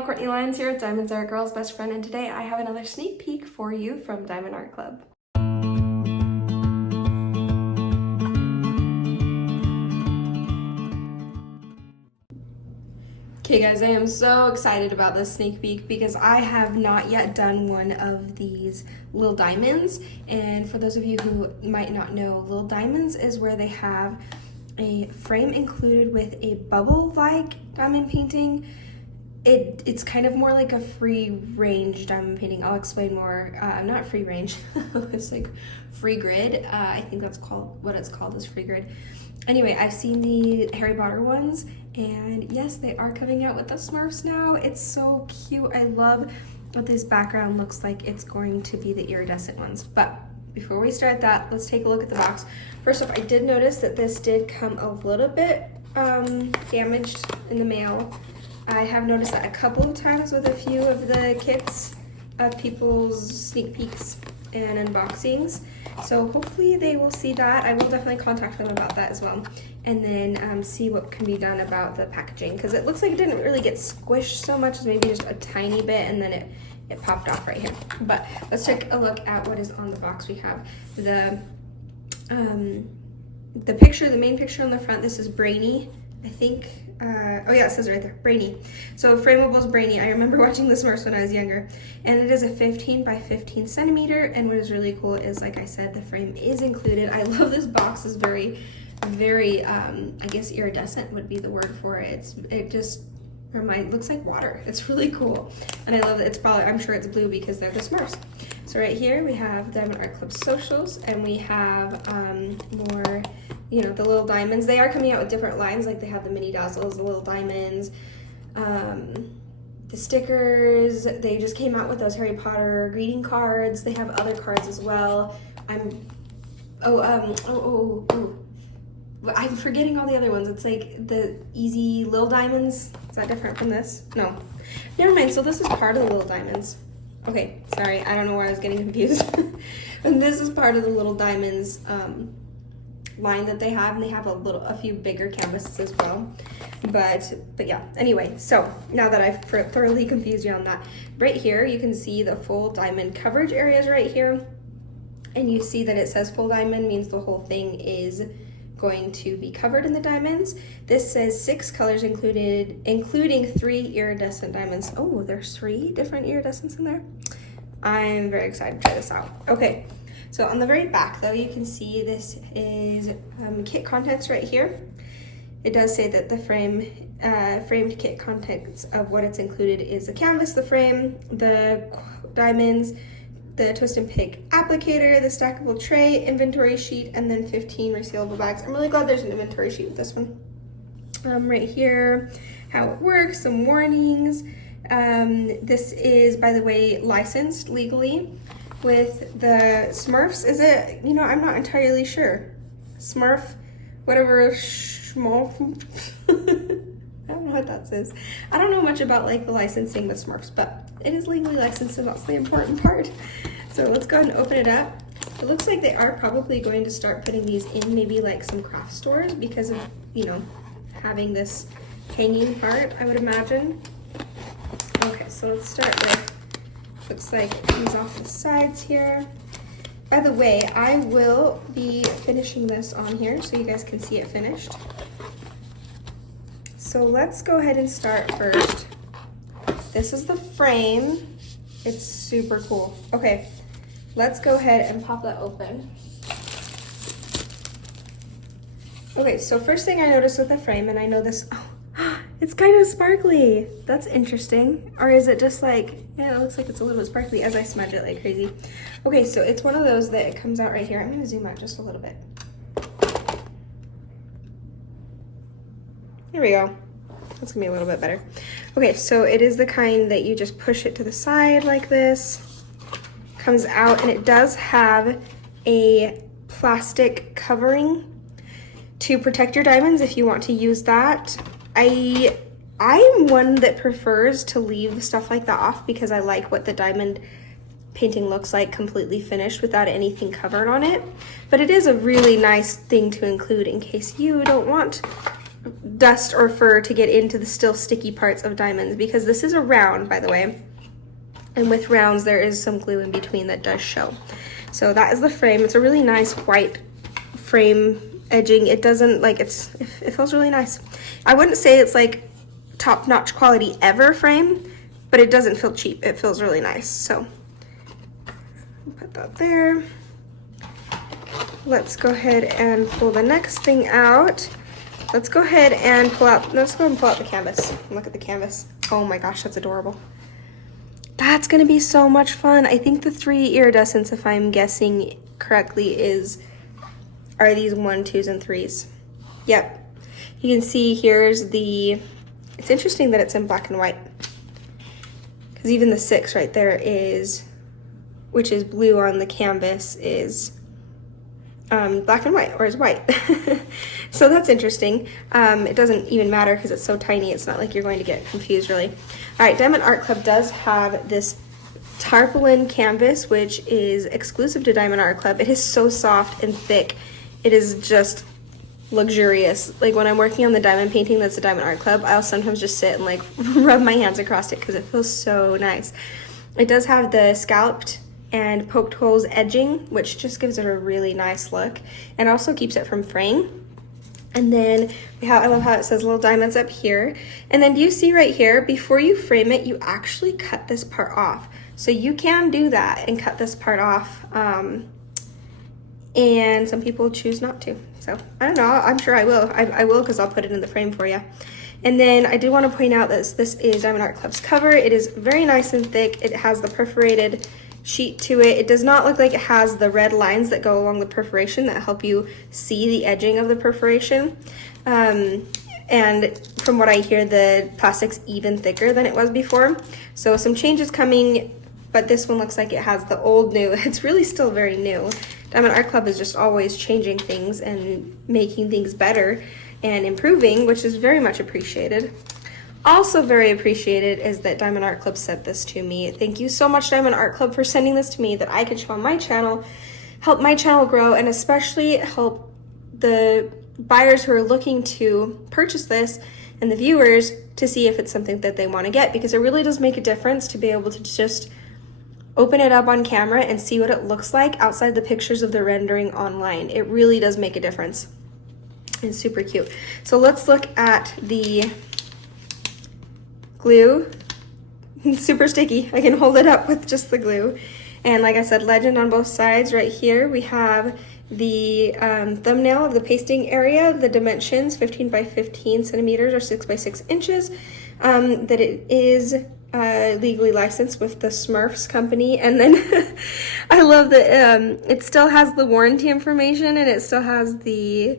channel, Courtney Lyons here with Diamonds Are a Girl's Best Friend, and today I have another sneak peek for you from Diamond Art Club. Okay guys, I am so excited about this sneak peek because I have not yet done one of these little diamonds. And for those of you who might not know, little diamonds is where they have a frame included with a bubble-like diamond painting. It's kind of more like a free range diamond painting. I'll explain more. Not free range, it's like free grid. I think that's called, what it's called is free grid. Anyway, I've seen the Harry Potter ones, and yes, they are coming out with the Smurfs now. It's so cute. I love what this background looks like. It's going to be the iridescent ones. But before we start that, let's take a look at the box. First off, I did notice that this did come a little bit damaged in the mail. I have noticed that a couple of times with a few of the kits of people's sneak peeks and unboxings. So hopefully they will see that. I will definitely contact them about that as well. And then see what can be done about the packaging, because it looks like it didn't really get squished so much as maybe just a tiny bit, and then it popped off right here. But let's take a look at what is on the box. We have the picture, the main picture on the front. This is Brainy, I think. Oh yeah, it says right there, Brainy. So Framables Brainy. I remember watching the Smurfs when I was younger. And it is a 15 by 15 centimeter. And what is really cool is, like I said, the frame is included. I love this box. It's very, I guess iridescent would be the word for it. It just looks like water. It's really cool. And I love that it's probably, I'm sure it's blue because they're the Smurfs. So right here we have Diamond Art Club socials, and we have more, you know, the little diamonds. They are coming out with different lines, like they have the mini dazzles, the little diamonds, the stickers. They just came out with those Harry Potter greeting cards. They have other cards as well. I'm forgetting all the other ones. It's like the easy little diamonds. Is that different from this? No, never mind. So this is part of the little diamonds. Okay, sorry, I don't know why I was getting confused. And this is part of the little diamonds line that they have, and they have a few bigger canvases as well. But yeah, anyway, so now that I've thoroughly confused you on that, right here you can see the full diamond coverage areas right here, and you see that it says full diamond means the whole thing is going to be covered in the diamonds. This says 6 colors included, including 3 iridescent diamonds. Oh, there's 3 different iridescents in there. I'm very excited to try this out. Okay, so on the very back though, you can see this is kit contents right here. It does say that the framed kit contents of what it's included is the canvas, the frame, the diamonds, the twist and pick applicator, the stackable tray, inventory sheet, and then 15 resealable bags. I'm really glad there's an inventory sheet with this one. Right here, how it works, some warnings. This is, by the way, licensed legally with the Smurfs. Is it, you know, I'm not entirely sure. Smurf, whatever, Smurf. I don't know what that says. I don't know much about like the licensing with Smurfs, but it is legally licensed, and that's the important part. So let's go ahead and open it up. It looks like they are probably going to start putting these in maybe like some craft stores because of, you know, having this hanging part, I would imagine. Okay, so let's start with, looks like these off the sides here. By the way, I will be finishing this on here so you guys can see it finished. So let's go ahead and start first. This is the frame. It's super cool. Okay, let's go ahead and pop that open. Okay, so first thing I noticed with the frame, and I know this, oh, it's kind of sparkly. That's interesting. Or is it just like, yeah, it looks like it's a little bit sparkly as I smudge it like crazy. Okay, so it's one of those that it comes out right here. I'm gonna zoom out just a little bit. Here we go. That's gonna be a little bit better. Okay, so it is the kind that you just push it to the side like this. Comes out, and it does have a plastic covering to protect your diamonds if you want to use that. I'm one that prefers to leave stuff like that off because I like what the diamond painting looks like completely finished without anything covered on it. But it is a really nice thing to include in case you don't want dust or fur to get into the still sticky parts of diamonds, because this is a round, by the way. And with rounds, there is some glue in between that does show. So that is the frame. It's a really nice white frame edging. It doesn't like, it feels really nice. I wouldn't say it's like top-notch quality ever frame, but it doesn't feel cheap. It feels really nice. So put that there. Let's go ahead and pull the next thing out. Let's go ahead and pull out the canvas. Look at the canvas. Oh my gosh, that's adorable. That's gonna be so much fun. I think the 3 iridescents, if I'm guessing correctly, are these 1, 2s, and 3s. Yep. You can see here's it's interesting that it's in black and white. Because even the 6 right there which is blue on the canvas, is black and white, or is white. So that's interesting. It doesn't even matter because it's so tiny. It's not like you're going to get confused really. All right, Diamond Art Club does have this tarpaulin canvas, which is exclusive to Diamond Art Club. It is so soft and thick. It is just luxurious. Like when I'm working on the diamond painting that's a Diamond Art Club, I'll sometimes just sit and like rub my hands across it because it feels so nice. It does have the scalloped and poked holes edging, which just gives it a really nice look and also keeps it from fraying. And then I love how it says little diamonds up here. And then do you see right here, before you frame it, you actually cut this part off. So you can do that and cut this part off. And some people choose not to. So I don't know, I'm sure I will. I will, because I'll put it in the frame for you. And then I do want to point out that this is Diamond Art Club's cover. It is very nice and thick. It has the perforated sheet to it. It does not look like it has the red lines that go along the perforation that help you see the edging of the perforation. And from what I hear, the plastic's even thicker than it was before. So some changes coming, but this one looks like it has the old new. It's really still very new. Diamond Art Club is just always changing things and making things better and improving, which is very much appreciated. Also very appreciated is that Diamond Art Club sent this to me. Thank you so much, Diamond Art Club, for sending this to me that I could show on my channel, help my channel grow, and especially help the buyers who are looking to purchase this and the viewers to see if it's something that they want to get, because it really does make a difference to be able to just open it up on camera and see what it looks like outside the pictures of the rendering online. It really does make a difference. It's super cute. So let's look at the glue. It's super sticky. I can hold it up with just the glue. And like I said, legend on both sides. Right here we have the thumbnail of the pasting area, the dimensions 15 by 15 centimeters or 6 by 6 inches, that it is legally licensed with the Smurfs company. And then I love that it still has the warranty information and it still has the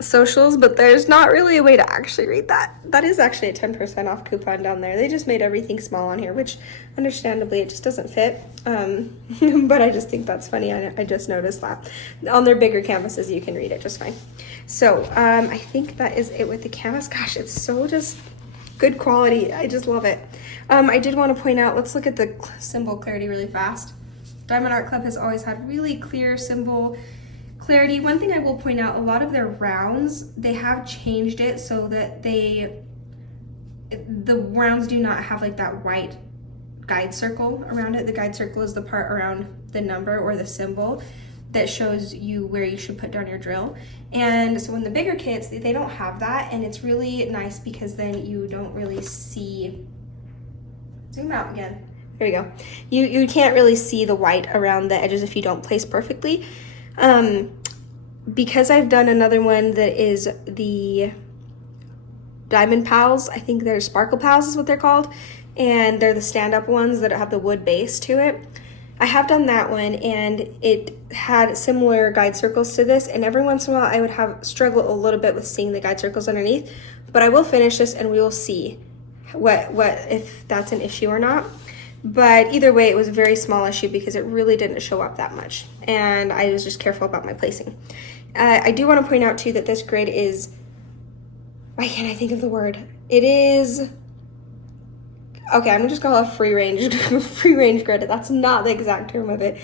socials, but there's not really a way to actually read that. That is actually a 10% off coupon down there. They just made everything small on here, which understandably it just doesn't fit. But I just think that's funny. I just noticed that. On their bigger canvases, you can read it just fine. So I think that is it with the canvas. Gosh, it's so just good quality. I just love it. I did want to point out, let's look at the symbol clarity really fast. Diamond Art Club has always had really clear symbol clarity. One thing I will point out, a lot of their rounds, they have changed it so that the rounds do not have like that white guide circle around it. The guide circle is the part around the number or the symbol that shows you where you should put down your drill. And so in the bigger kits, they don't have that, and it's really nice because then you don't really see, zoom out again, there you go. You can't really see the white around the edges if you don't place perfectly. Because I've done another one that is the Diamond Pals, I think they're Sparkle Pals is what they're called, and they're the stand-up ones that have the wood base to it. I have done that one, and it had similar guide circles to this, and every once in a while I would struggle a little bit with seeing the guide circles underneath, but I will finish this and we will see what if that's an issue or not. But either way, it was a very small issue because it really didn't show up that much, and I was just careful about my placing. I do want to point out too that this grid is, why can't I think of the word? It is, okay, I'm gonna just call it a free range grid. That's not the exact term of it,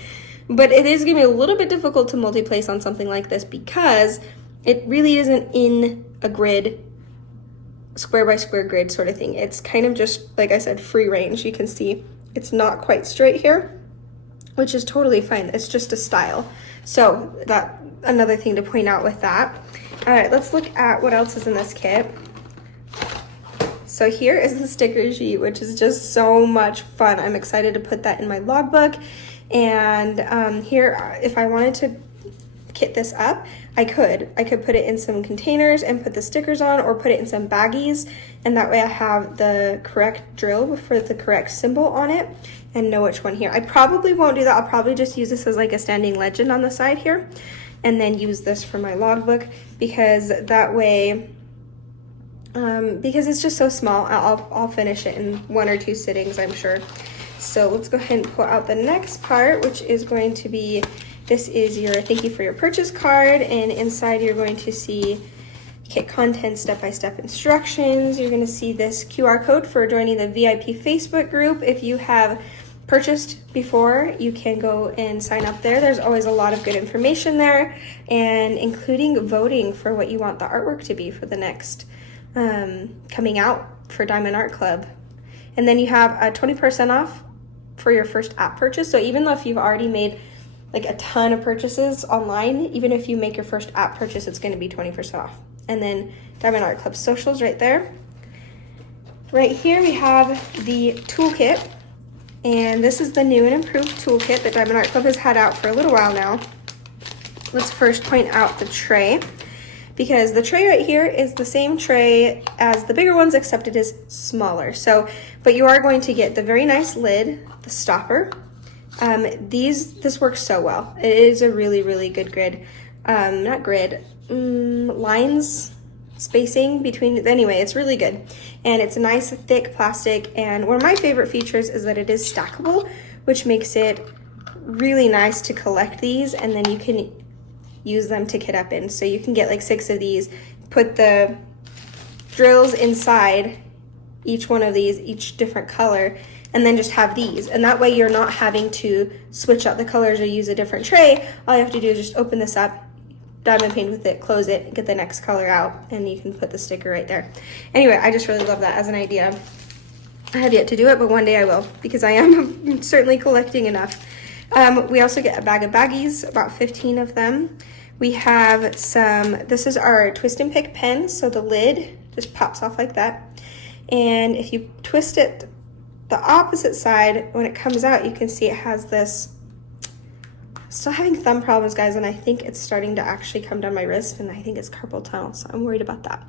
but it is gonna be a little bit difficult to multi-place on something like this because it really isn't in a grid square by square grid sort of thing. It's kind of just, like I said, free range. You can see it's not quite straight here, which is totally fine. It's just a style. So that another thing to point out with that. All right, let's look at what else is in this kit. So here is the sticker sheet, which is just so much fun. I'm excited to put that in my logbook. And here, if I wanted to kit this up, I could put it in some containers and put the stickers on, or put it in some baggies, and that way I have the correct drill for the correct symbol on it and know which one here. I probably won't do that. I'll probably just use this as like a standing legend on the side here, and then use this for my logbook, because that way, because it's just so small, I'll finish it in 1 or 2 sittings, I'm sure. So let's go ahead and pull out the next part, which is going to be, this is your thank you for your purchase card, and inside you're going to see kit content, step-by-step instructions. You're going to see this QR code for joining the VIP Facebook group. If you have purchased before, you can go and sign up there. There's always a lot of good information there, and including voting for what you want the artwork to be for the next coming out for Diamond Art Club. And then you have a 20% off for your first app purchase. So even though if you've already made like a ton of purchases online, even if you make your first app purchase, it's going to be 20% off. And then Diamond Art Club socials right there. Right here we have the toolkit, and this is the new and improved toolkit that Diamond Art Club has had out for a little while now. Let's first point out the tray, because the tray right here is the same tray as the bigger ones, except it is smaller. So, but you are going to get the very nice lid, the stopper. This works so well. It is a really, really good grid, not grid, lines, spacing between, anyway, it's really good. And it's a nice thick plastic, and one of my favorite features is that it is stackable, which makes it really nice to collect these, and then you can use them to kit up in. So you can get like 6 of these, put the drills inside each one of these, each different color, and then just have these. And that way you're not having to switch out the colors or use a different tray. All you have to do is just open this up, diamond paint with it, close it, get the next color out, and you can put the sticker right there. Anyway, I just really love that as an idea. I have yet to do it, but one day I will, because I am certainly collecting enough. We also get a bag of baggies, about 15 of them. We have some, this is our twist and pick pen, so the lid just pops off like that. And if you twist it the opposite side, when it comes out, you can see it has this, still having thumb problems, guys, and I think it's starting to actually come down my wrist, and I think it's carpal tunnel, so I'm worried about that.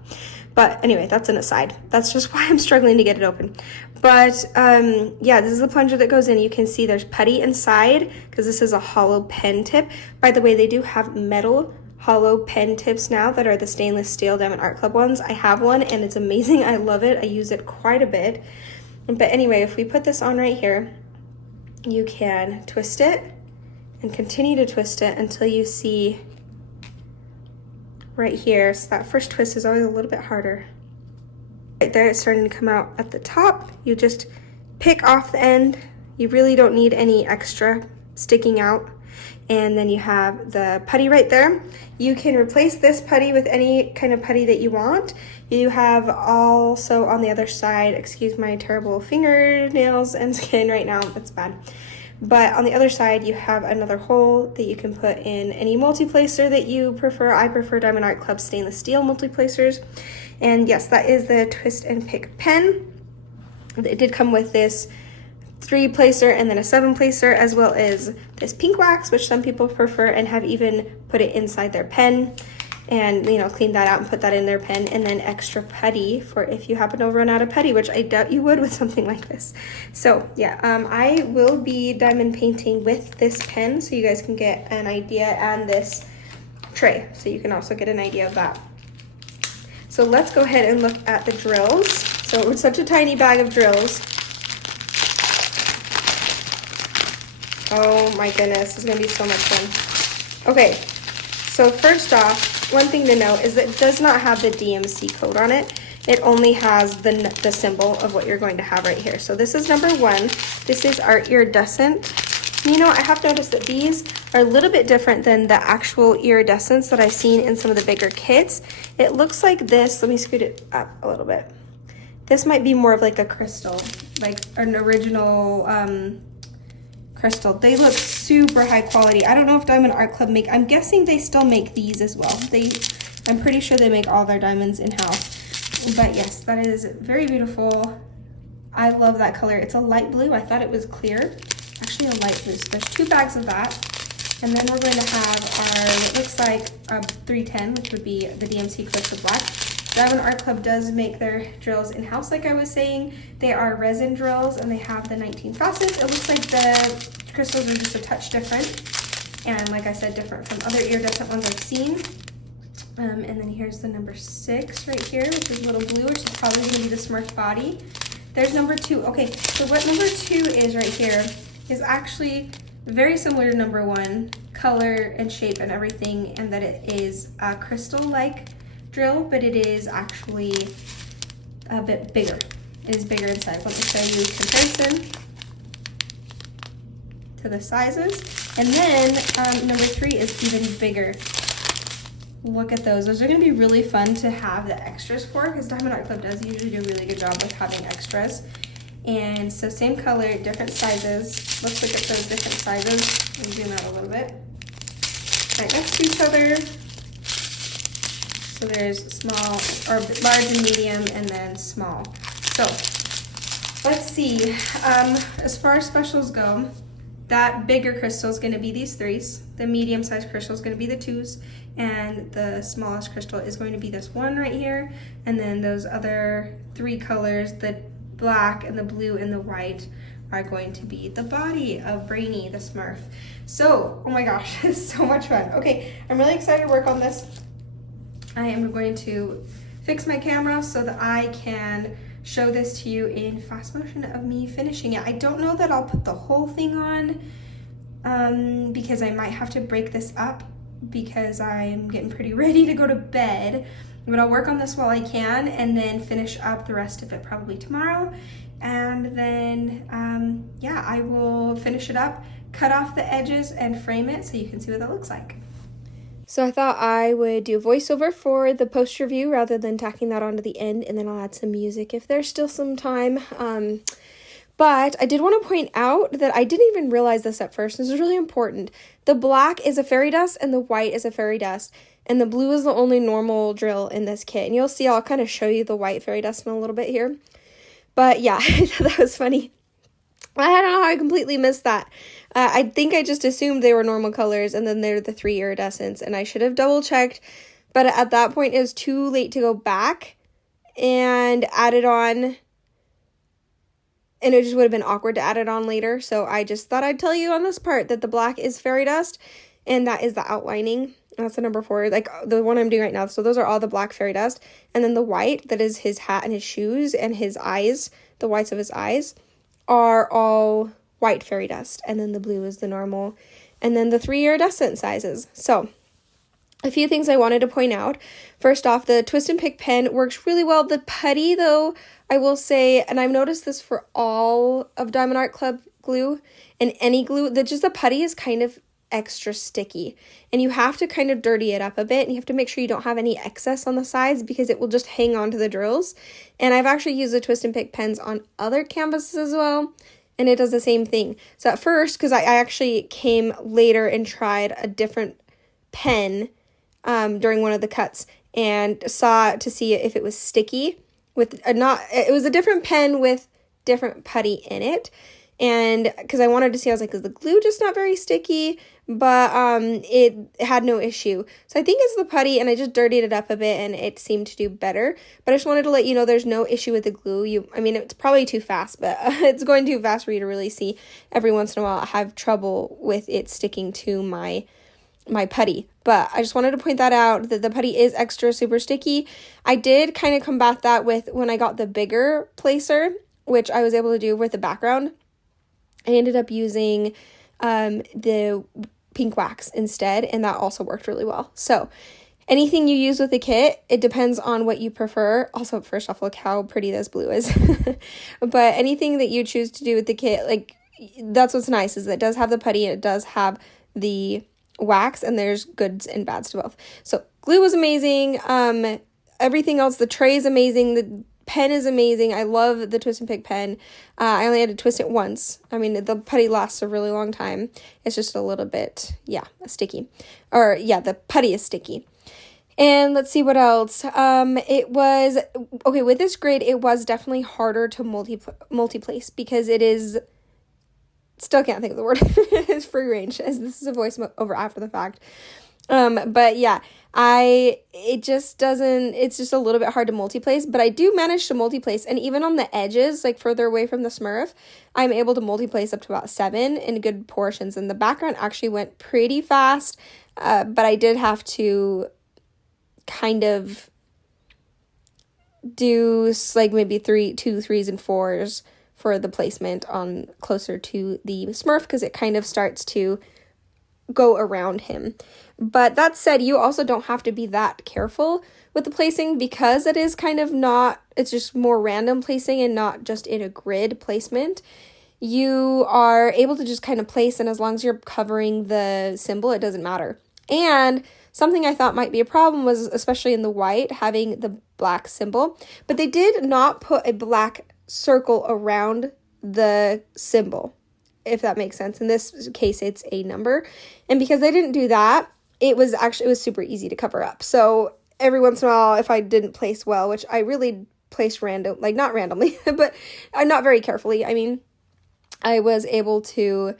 But anyway, that's an aside. That's just why I'm struggling to get it open. But yeah, this is the plunger that goes in. You can see there's putty inside, because this is a hollow pen tip. By the way, they do have metal hollow pen tips now that are the stainless steel Diamond Art Club ones. I have one, and it's amazing. I love it. I use it quite a bit. But anyway, if we put this on right here, you can twist it and continue to twist it until you see right here. So that first twist is always a little bit harder. Right there, it's starting to come out at the top. You just pick off the end. You really don't need any extra sticking out. And then you have the putty right there. You can replace this putty with any kind of putty that you want. You have also on the other side, excuse my terrible fingernails and skin right now, it's bad. But on the other side, you have another hole that you can put in any multi-placer that you prefer. I prefer Diamond Art Club stainless steel multi-placers. And yes, that is the twist and pick pen. It did come with this 3-placer and then a 7-placer, as well as this pink wax, which some people prefer and have even put it inside their pen and, you know, clean that out and put that in their pen, and then extra putty for if you happen to run out of putty, which I doubt you would with something like this. So yeah, I will be diamond painting with this pen, so you guys can get an idea, and this tray, so you can also get an idea of that. So let's go ahead and look at the drills. So it's such a tiny bag of drills. Oh my goodness, this is gonna be so much fun. Okay, so first off, one thing to note is that it does not have the DMC code on it. It only has the symbol of what you're going to have right here. So this is number 1. This is our iridescent You know, I have noticed that these are a little bit different than the actual iridescence that I've seen in some of the bigger kits. It looks like this. Let me scoot it up a little bit. This might be more of like a crystal, like an original crystal. They look super high quality. I don't know if Diamond Art Club I'm guessing they still make these as well. I'm pretty sure they make all their diamonds in-house. But yes, that is very beautiful. I love that color. It's a light blue. I thought it was clear. Actually a light blue. So there's 2 bags of that. And then we're going to have our, what looks like a 310, which would be the DMC Crystal Black. Diamond Art Club does make their drills in-house, like I was saying. They are resin drills, and they have the 19 facets. It looks like the crystals are just a touch different. And like I said, different from other iridescent ones I've seen. And then here's the number 6 right here, which is a little blue, which is probably going to be the Smurf body. There's number 2. Okay, so what number 2 is right here is actually very similar to number 1, color and shape and everything, and that it is a crystal-like drill, but it is actually a bit bigger. It is bigger in size. Let me show you comparison to the sizes. And then number 3 is even bigger. Look at those. Those are going to be really fun to have the extras for, because Diamond Art Club does usually do a really good job with having extras. And so same color, different sizes. Let's look at those different sizes. Let me zoom out a little bit. Right next to each other. So there's small, or large and medium, and then small. So let's see. As far as specials go, that bigger crystal is going to be these 3s. The medium-sized crystal is going to be the 2s. And the smallest crystal is going to be this one right here. And then those other 3 colors, the black and the blue and the white, are going to be the body of Brainy, the Smurf. So, oh my gosh, it's so much fun. Okay, I'm really excited to work on this. I am going to fix my camera so that I can show this to you in fast motion of me finishing it. I don't know that I'll put the whole thing on because I might have to break this up because I'm getting pretty ready to go to bed. But I'll work on this while I can and then finish up the rest of it probably tomorrow. And then, yeah, I will finish it up, cut off the edges, and frame it so you can see what that looks like. So I thought I would do a voiceover for the post review rather than tacking that onto the end, and then I'll add some music if there's still some time. But I did want to point out that I didn't even realize this at first. This is really important. The black is a fairy dust and the white is a fairy dust. And the blue is the only normal drill in this kit. And you'll see, I'll kind of show you the white fairy dust in a little bit here. But yeah, that was funny. I don't know how I completely missed that. I think I just assumed they were normal colors and then they're the 3 iridescents. And I should have double checked. But at that point, it was too late to go back and add it on. And it just would have been awkward to add it on later. So I just thought I'd tell you on this part that the black is fairy dust. And that is the outlining. That's the number 4, like the one I'm doing right now. So those are all the black fairy dust. And then the white, that is his hat and his shoes and his eyes, the whites of his eyes, are all white fairy dust. And then the blue is the normal. And then the 3 iridescent sizes. So a few things I wanted to point out. First off, the twist and pick pen works really well. The putty, though, I will say, and I've noticed this for all of Diamond Art Club glue and any glue, that just the putty is kind of extra sticky, and you have to kind of dirty it up a bit, and you have to make sure you don't have any excess on the sides because it will just hang on to the drills. And I've actually used the twist and pick pens on other canvases as well, and it does the same thing. So at first, because I actually came later and tried a different pen during one of the cuts and saw to see if it was sticky with it was a different pen with different putty in it. And because I wanted to see, I was like, is the glue just not very sticky? But it had no issue. So I think it's the putty, and I just dirtied it up a bit and it seemed to do better. But I just wanted to let you know there's no issue with the glue. I mean, it's probably too fast, but it's going too fast for you to really see. Every once in a while I have trouble with it sticking to my putty. But I just wanted to point that out, that the putty is extra super sticky. I did kind of combat that with when I got the bigger placer, which I was able to do with the background. I ended up using the pink wax instead, and that also worked really well. So anything you use with the kit, it depends on what you prefer. Also, first off, look how pretty this blue is. But anything that you choose to do with the kit, like, that's what's nice, is that it does have the putty and it does have the wax, and there's goods and bads to both. So glue was amazing. Everything else, the tray is amazing. The pen is amazing. I love the Twist and Pick pen. I only had to twist it once. I mean, the putty lasts a really long time. It's just a little bit, sticky. Or, the putty is sticky. And let's see what else. It was, okay, with this grade, it was definitely harder to multi-place because it is, still can't think of the word. It's free range, as this is a voice over after the fact. But yeah, it's just a little bit hard to multi-place, but I do manage to multi-place, and even on the edges, like further away from the Smurf, I'm able to multi-place up to about 7 in good portions, and the background actually went pretty fast, but I did have to kind of do like maybe 2 3s and 4s for the placement on closer to the Smurf, because it kind of starts to go around him. But that said, you also don't have to be that careful with the placing, because it is kind of not, it's just more random placing and not just in a grid placement. You are able to just kind of place, and as long as you're covering the symbol, it doesn't matter. And something I thought might be a problem was, especially in the white, having the black symbol, but they did not put a black circle around the symbol, if that makes sense. In this case, it's a number. And because they didn't do that, it was super easy to cover up. So every once in a while, if I didn't place well, which I really placed not randomly, but not very carefully, I mean, I was able to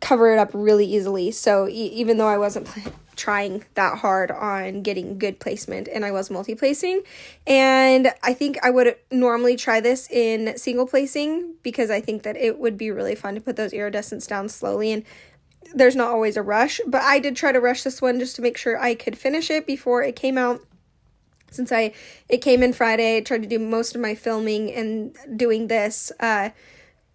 cover it up really easily. So even though I wasn't trying that hard on getting good placement, and I was multi-placing, and I think I would normally try this in single placing, because I think that it would be really fun to put those iridescents down slowly, and there's not always a rush, but I did try to rush this one just to make sure I could finish it before it came out. Since it came in Friday, I tried to do most of my filming and doing this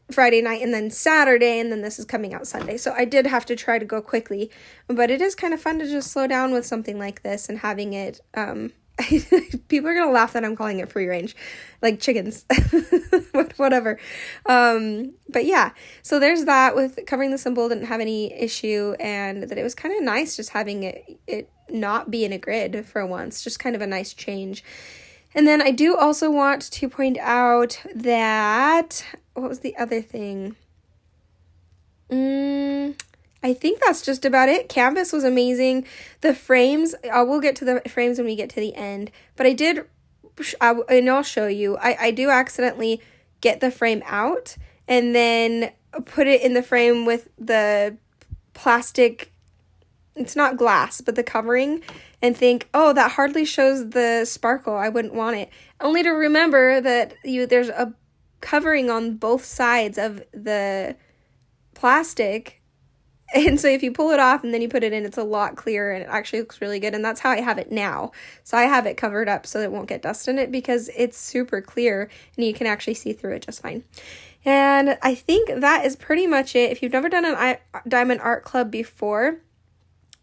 Friday night and then Saturday, and then this is coming out Sunday. So I did have to try to go quickly, but it is kind of fun to just slow down with something like this and having it, people are going to laugh that I'm calling it free range, like chickens, whatever. But yeah, so there's that. With covering the symbol, didn't have any issue, and that it was kind of nice just having it not be in a grid for once, just kind of a nice change. And then I do also want to point out that, what was the other thing? I think that's just about it. Canvas was amazing. The frames, we'll get to the frames when we get to the end, but and I'll show you, I do accidentally get the frame out and then put it in the frame with the plastic, it's not glass, but the covering, and think, oh, that hardly shows the sparkle, I wouldn't want it. Only to remember that there's a covering on both sides of the plastic, and so if you pull it off and then you put it in, it's a lot clearer, and it actually looks really good. And that's how I have it now. So I have it covered up so it won't get dust in it, because it's super clear and you can actually see through it just fine. And I think that is pretty much it. If you've never done an Diamond Art Club before,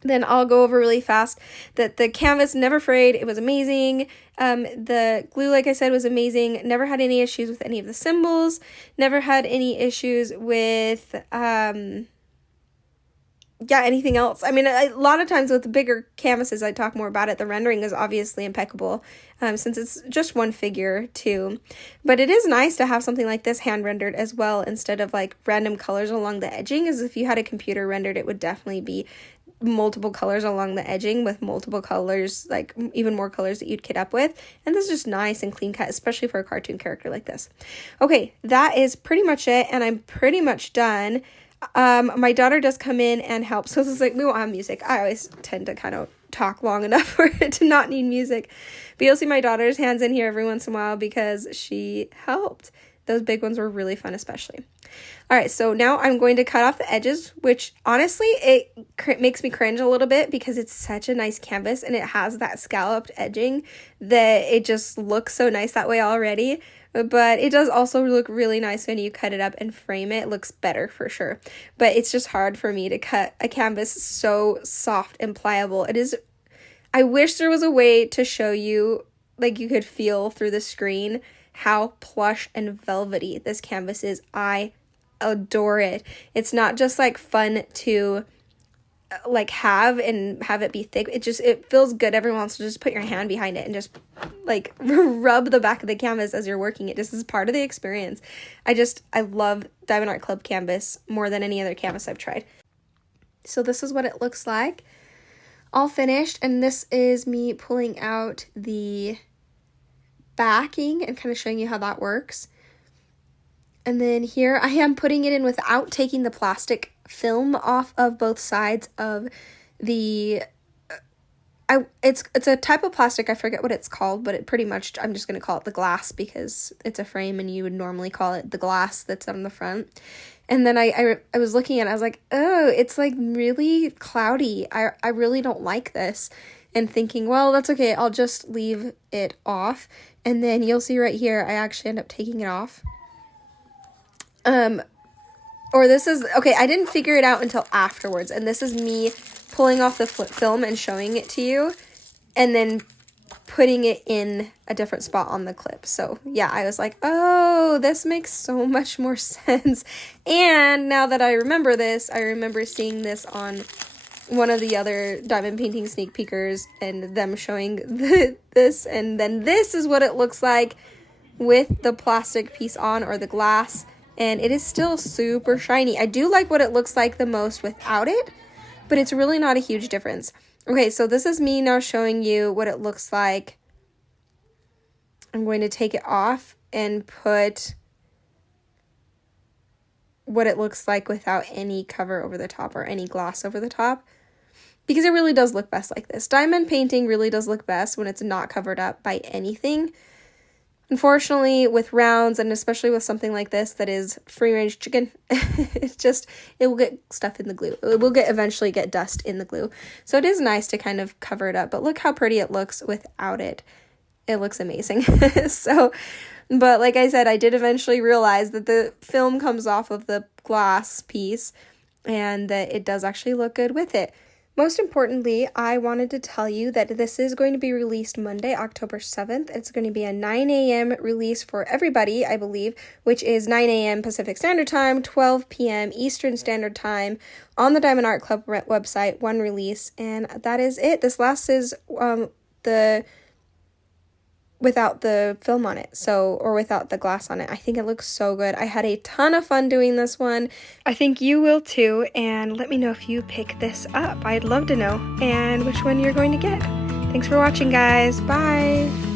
then I'll go over really fast that the canvas, never frayed. It was amazing. The glue, like I said, was amazing. Never had any issues with any of the symbols. Never had any issues with, anything else. I mean, a lot of times with the bigger canvases, I talk more about it. The rendering is obviously impeccable, since it's just one figure too. But it is nice to have something like this hand rendered as well, instead of like random colors along the edging. As if you had a computer rendered, it would definitely be multiple colors along the edging, with multiple colors, like even more colors that you'd kit up with. And this is just nice and clean cut, especially for a cartoon character like this. Okay, that is pretty much it, and I'm pretty much done. My daughter does come in and help, so this is like, we won't have music. I always tend to kind of talk long enough for it to not need music, but you'll see my daughter's hands in here every once in a while because she helped. Those big ones were really fun, especially. All right, so now I'm going to cut off the edges, which honestly, it makes me cringe a little bit because it's such a nice canvas and it has that scalloped edging that it just looks so nice that way already. But it does also look really nice when you cut it up and frame it. It looks better for sure. But it's just hard for me to cut a canvas so soft and pliable. It is. I wish there was a way to show you, like you could feel through the screen, how plush and velvety this canvas is. I adore it. It's not just like fun to like have it be thick. It feels good. Everyone wants to just put your hand behind it and just like rub the back of the canvas as you're working it. This is part of the experience. I love Diamond Art Club canvas more than any other canvas I've tried. So this is what it looks like, all finished, and this is me pulling out the backing and kind of showing you how that works. And then here I am putting it in without taking the plastic film off of both sides of the it's a type of plastic, I forget what it's called, but it pretty much, I'm just going to call it the glass because it's a frame and you would normally call it the glass that's on the front. And then I was looking at it, I was like, oh, it's like really cloudy. I really don't like this. And thinking, well, that's okay, I'll just leave it off. And then you'll see right here, I actually end up taking it off. Or this is, okay, I didn't figure it out until afterwards, and this is me pulling off the film and showing it to you, and then putting it in a different spot on the clip. So yeah, I was like, oh, this makes so much more sense. And now that I remember this, I remember seeing this on one of the other diamond painting sneak peekers and them showing this, and then this is what it looks like with the plastic piece on, or the glass. And it is still super shiny. I do like what it looks like the most without it, but it's really not a huge difference. Okay, so this is me now showing you what it looks like. I'm going to take it off and put what it looks like without any cover over the top or any gloss over the top, because it really does look best like this. Diamond painting really does look best when it's not covered up by anything. Unfortunately, with rounds, and especially with something like this that is free-range chicken, it will get stuff in the glue. It will eventually get dust in the glue. So it is nice to kind of cover it up, but look how pretty it looks without it. It looks amazing. But like I said, I did eventually realize that the film comes off of the glass piece and that it does actually look good with it. Most importantly, I wanted to tell you that this is going to be released Monday, October 7th. It's going to be a 9 a.m. release for everybody, I believe, which is 9 a.m. Pacific Standard Time, 12 p.m. Eastern Standard Time on the Diamond Art Club website, one release, and that is it. This last is without the film on it, or without the glass on it. I think it looks so good. I had a ton of fun doing this one. I think you will too, and let me know if you pick this up. I'd love to know, and which one you're going to get. Thanks for watching, guys. Bye!